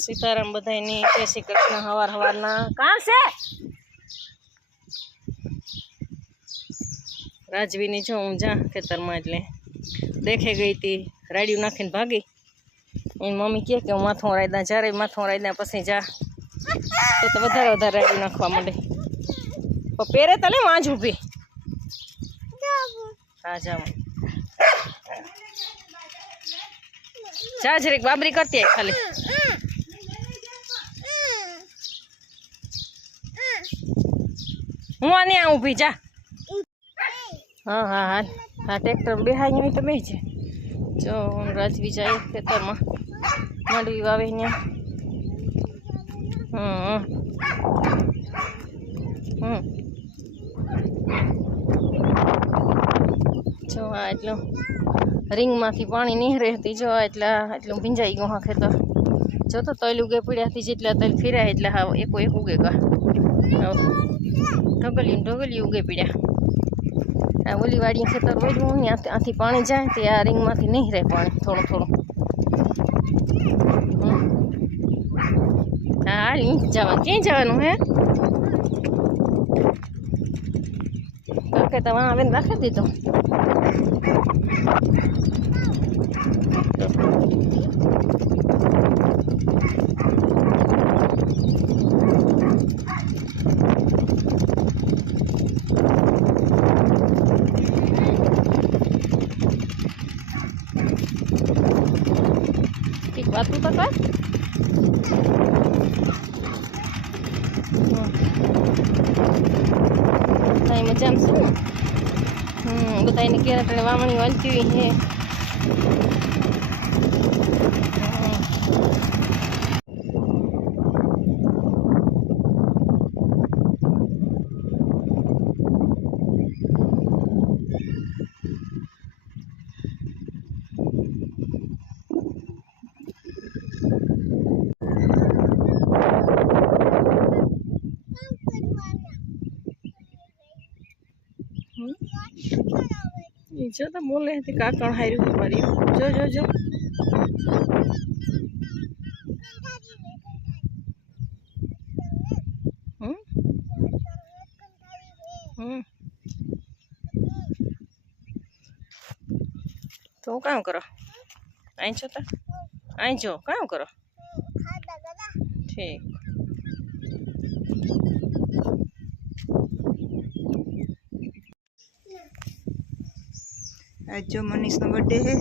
सीताराम बधाई जय श्री कृष्ण हवार हवारना कहाँ से राजवी ने जो जा खेतर में एटले देखे गई थी राडियो नाखीने भागी एनी मम्मी कहे कि माथो रायदा जयरे माथो रायदा पछी जा तो वधारे वधारे राडियो नाखवा मांडे पण पेरे तले माज ऊभी हाँ जाओ जा जरीक बाबरी करती है खाली हूँ आने ऊभी जा हाँ हाँ हाँ हाँ ट्रेक्टर बेहाई हुई तो बेचे जो राजवी जाए खेतर में मंडवी वावे जो आ एटलू रिंग में पानी नहीं रहती जो एटला एटलू भींजाई गयो हाँ खेतर जो तो तैल उगे पीड़्या थी जेटला तैल फिरा एटला हाँ एको एक उगेगा ढगली उगे पीड़्या आ ओली वाड़ी खेतर वळ्યું आथी पानी जाए तो आ रिंग में नहीं रहे पानी थोड़ो थोड़ो हाँ जवा क्या जवानुं है तो वहाँ आवीने राखी दीधो बात तो कर मजा बताई ने केरा तने वामणी वालती हुई है जो तो बोले थे का कण हारी तुम्हारी जो जो जो तो काम करो आई छो ता आई जो काम करो ठीक आज जो मनीष नो बर्थडे है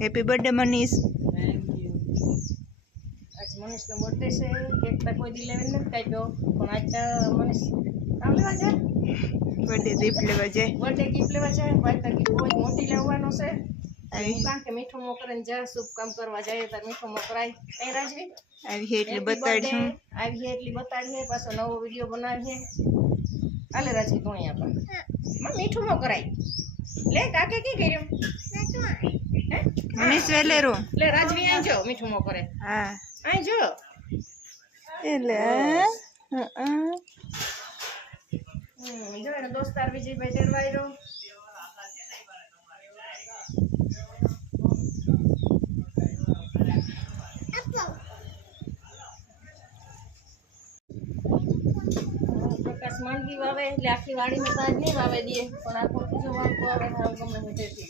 हैप्पी बर्थडे मनीष आज मनीष नो बर्थडे से केक ता कोई दी लेवे न काप्यो पण आज ता मनीष काम लेवा जाए बर्थडे गिफ्ट लेवा जाए आज ता कोई मोटी लेवानो छे आई कां के मीठो मोकरन जा शुभ काम करवा जाए त मीठो मोकराय कई राजवी आई हेटली बताड़ी हूं आई हेटली बताड़ी है पाछो नવો वीडियो बनावी है आले राजवी तो यहां पर मन मीठो मोकराय ले काके की कर्यो मनीष वेलेरो ले राजवी आई जो मीठो मोकरे हां आई जो एले जो एनो दोस्तार विजय भाई तेरवायरो प्रकाश मांडवी वावे એટલે આખી વાડી માં તાજ નહીં વાવે દે પણ આ થોડી જો વાવ તો આવે હાવ ગમે હેઠેથી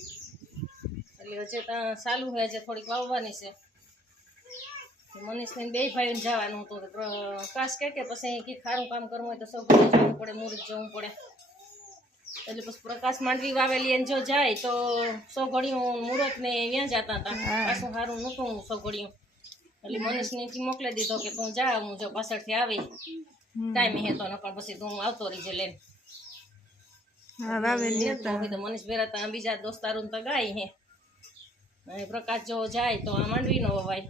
એટલે હજે તા ચાલુ હે હજે થોડીક વાવવાની છે મનીષ ને બે ભાઈને જવાનું તો પ્રકાશ કે પછી કે ખારું કામ કરવું હોય તો સૌ જવું પડે મુરત જવું પડે એટલે પછી પ્રકાશ માંડવી વાવેલી એને જો જાય તો સૌ ઘડીઓ મુરત ને ત્યાં જતા હતા પાછું સારું નહોતું સૌ ઘડીઓ એટલે મનીષ ને મોકલી દીધો કે તું જા હું જો પાછળથી આવી टाइम है तो नकर पछी तू आवतो रहीजे लेन हां वावेली तो मनीष बेराता बीजा दोस्तारों तो गाय है प्रकाश जो जाए तो आ मांडवी नो ववाय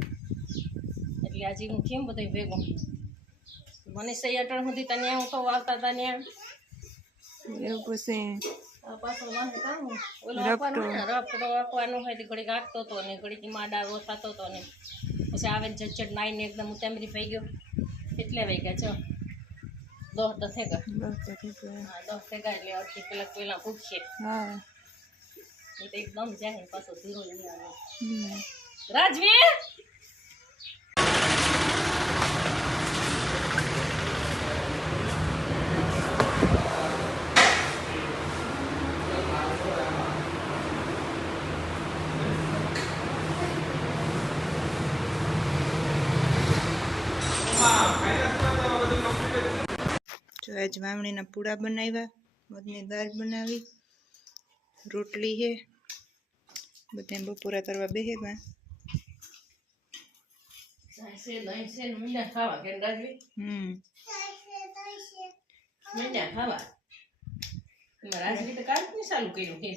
એટલે આજે હું કેમ બધાય ભેગો મને સહી અટણ સુધી તને હું તો આવતા હતા ને એવું પછી પાછો વાંધો કામ ઓલો રફતો. આપવાનો હોય ને રફતો આપવાનો હોય તો ઘડીક આંકતો હતો ને ઘડીક માડા થતો હતો ને પછી આવે ને ઝટઝટ નાઈને એકદમ ઉતામરી થઈ ગયો એટલે વાગ્યા છો 10 તો થઈ ગયા બસ તો ઠીક છે. હા 10 થઈ ગયા એટલે અડધી કલાક પહેલાં પૂછીએ હા એ તો એકદમ જાય ને પાછો ધીરો લઈ આવે હમ. રાજવી જો આજ વાવણીના પૂડા બનાવ્યા, મગની દાળ બનાવી, રોટલી છે, બધા બપોરા કરવા બેહેવા. મીંડા ખાવા કે રાજવી મીંડા ખાવા એમાં રાજવી તો કાંઈ જ નહીં ચાલુ કર્યું કે